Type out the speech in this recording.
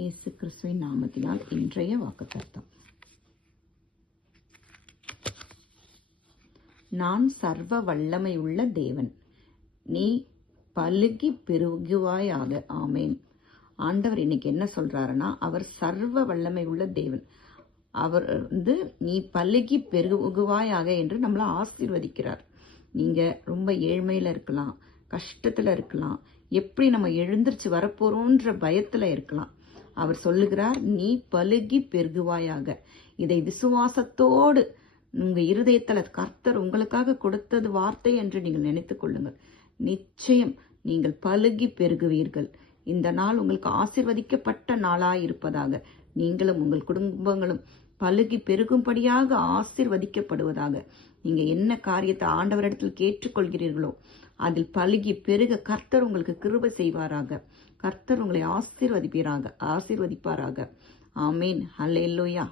இயேசு கிறிஸ்துவின் நாமத்தினால் இன்றைய வாக்குத்தத்தம். நான் சர்வ வல்லமையுள்ள தேவன், நீ பலுகி பெருகுவாயாக. ஆமேன். ஆண்டவர் இன்னைக்கு என்ன சொல்றாருன்னா, அவர் சர்வ வல்லமை உள்ள தேவன். அவர் நீ பலுகி பெருகுவாயாக என்று நம்மளை ஆசீர்வதிக்கிறார். நீங்க ரொம்ப ஏழ்மையில இருக்கலாம், கஷ்டத்துல இருக்கலாம், எப்படி நம்ம எழுந்திருச்சு வரப்போறோன்ற பயத்துல இருக்கலாம். அவர் சொல்லுகிறார், நீ பலுகி பெருகுவாயாக. இதை விசுவாசத்தோடு உங்க இருதயத்துல கர்த்தர் உங்களுக்காக கொடுத்தது வார்த்தை என்று நீங்கள் நினைத்துக் கொள்ளுங்கள். நிச்சயம் நீங்கள் பலுகி பெருகுவீர்கள். இந்த நாள் உங்களுக்கு ஆசீர்வதிக்கப்பட்ட நாளாய் இருப்பதாக, நீங்களும் உங்கள் குடும்பங்களும் பலுகி பெருகும்படியாக ஆசீர்வதிக்கப்படுவதாக. நீங்க என்ன காரியத்தை ஆண்டவரிடத்தில் கேட்டுக்கொள்கிறீர்களோ அதில் பலுகி பெருக கர்த்தர் உங்களுக்கு கிருபை செய்வாராக. கர்த்தர் உங்களை ஆசீர்வதிப்பாராக. ஆமேன். ஹல்லேலூயா.